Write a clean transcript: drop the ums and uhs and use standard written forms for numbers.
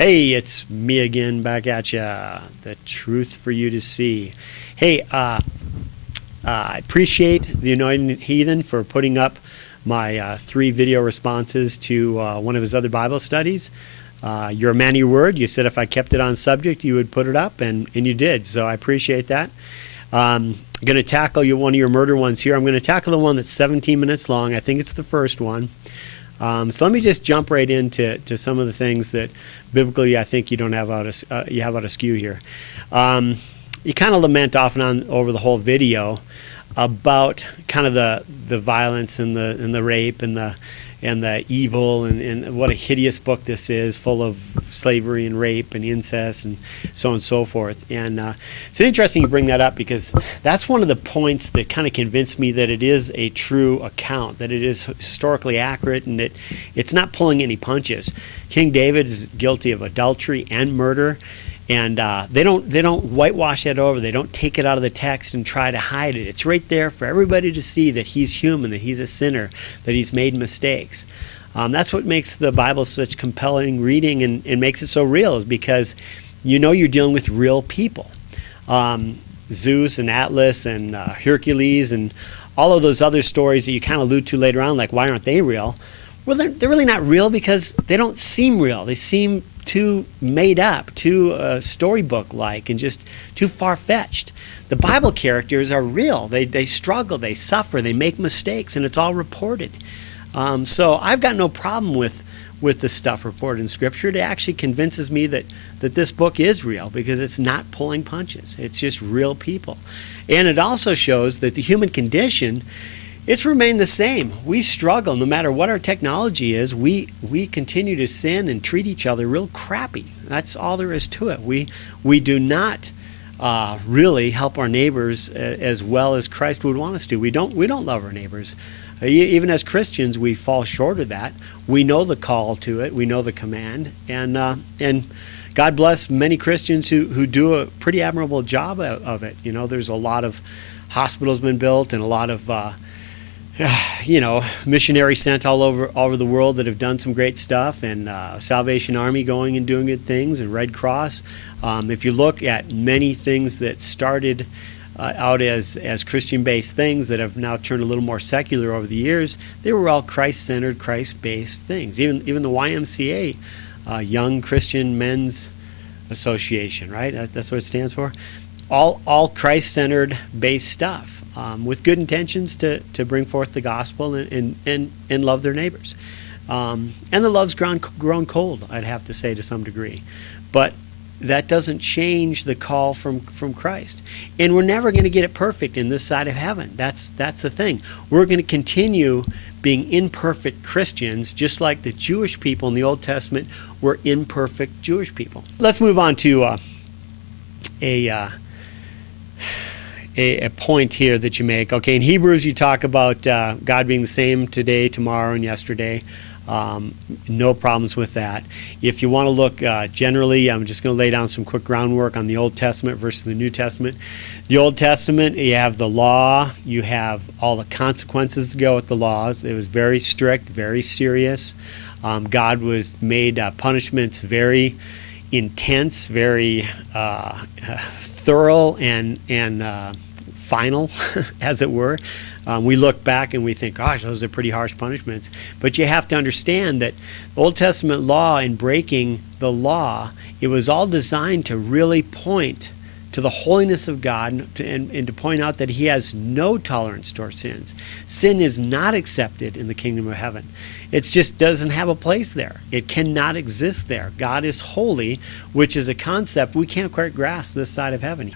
Hey, it's me again, back at ya. The truth for you to see. Hey, I appreciate the Anointed Heathen for putting up my 3 video responses to one of his other Bible studies. You're a man of your word. You said if I kept it on subject, you would put it up, and you did. So I appreciate that. I'm going to tackle one of your murder ones here. I'm going to tackle the one that's 17 minutes long. I think it's the first one. So let me just jump right into some of the things that biblically I think you don't have out of skew here. You kind of lament off and on over the whole video about kind of the violence and the rape and the evil and what a hideous book this is, full of slavery and rape and incest and so on and so forth. And it's interesting you bring that up, because that's one of the points that kind of convinced me that it is a true account, that it is historically accurate, and that it's not pulling any punches. King David is guilty of adultery and murder. And they don't whitewash that over. They don't take it out of the text and try to hide it. It's right there for everybody to see that he's human, that he's a sinner, that he's made mistakes. That's what makes the Bible such compelling reading and makes it so real, is because you're dealing with real people. Zeus and Atlas and Hercules and all of those other stories that you kind of allude to later on, like why aren't they real? Well, they're really not real because they don't seem real. They seem too made up, too storybook-like, and just too far-fetched. The Bible characters are real. They struggle, they suffer, they make mistakes, and it's all reported. So I've got no problem with the stuff reported in Scripture. It actually convinces me that this book is real, because it's not pulling punches. It's just real people. And it also shows that the human condition, it's remained the same. We struggle no matter what our technology is. We continue to sin and treat each other real crappy. That's all there is to it. We do not really help our neighbors as well as Christ would want us to. We don't love our neighbors. Even as Christians, we fall short of that. We know the call to it. We know the command. And God bless many Christians who do a pretty admirable job of it. There's a lot of hospitals been built, and a lot of missionaries sent all over the world that have done some great stuff, and Salvation Army going and doing good things, and Red Cross. If you look at many things that started out as Christian-based things that have now turned a little more secular over the years, they were all Christ-centered, Christ-based things. Even the YMCA, Young Christian Men's Association, right? That's what it stands for. All Christ-centered based stuff. With good intentions to bring forth the gospel and love their neighbors. And the love's grown cold, I'd have to say, to some degree. But that doesn't change the call from Christ. And we're never going to get it perfect in this side of heaven. That's the thing. We're going to continue being imperfect Christians, just like the Jewish people in the Old Testament were imperfect Jewish people. Let's move on to a point here that you make. Okay, in Hebrews you talk about God being the same today, tomorrow, and yesterday. No problems with that. If you want to look generally, I'm just going to lay down some quick groundwork on the Old Testament versus the New Testament. The Old Testament, you have the law, you have all the consequences to go with the laws. It was very strict, very serious. God made punishments very intense, very thorough and final, as it were. We look back and we think, gosh, those are pretty harsh punishments. But you have to understand that Old Testament law, in breaking the law, it was all designed to really point to the holiness of God and to point out that he has no tolerance to our sins. Sin is not accepted in the kingdom of heaven. It just doesn't have a place there. It cannot exist there. God is holy, which is a concept we can't quite grasp this side of heaven.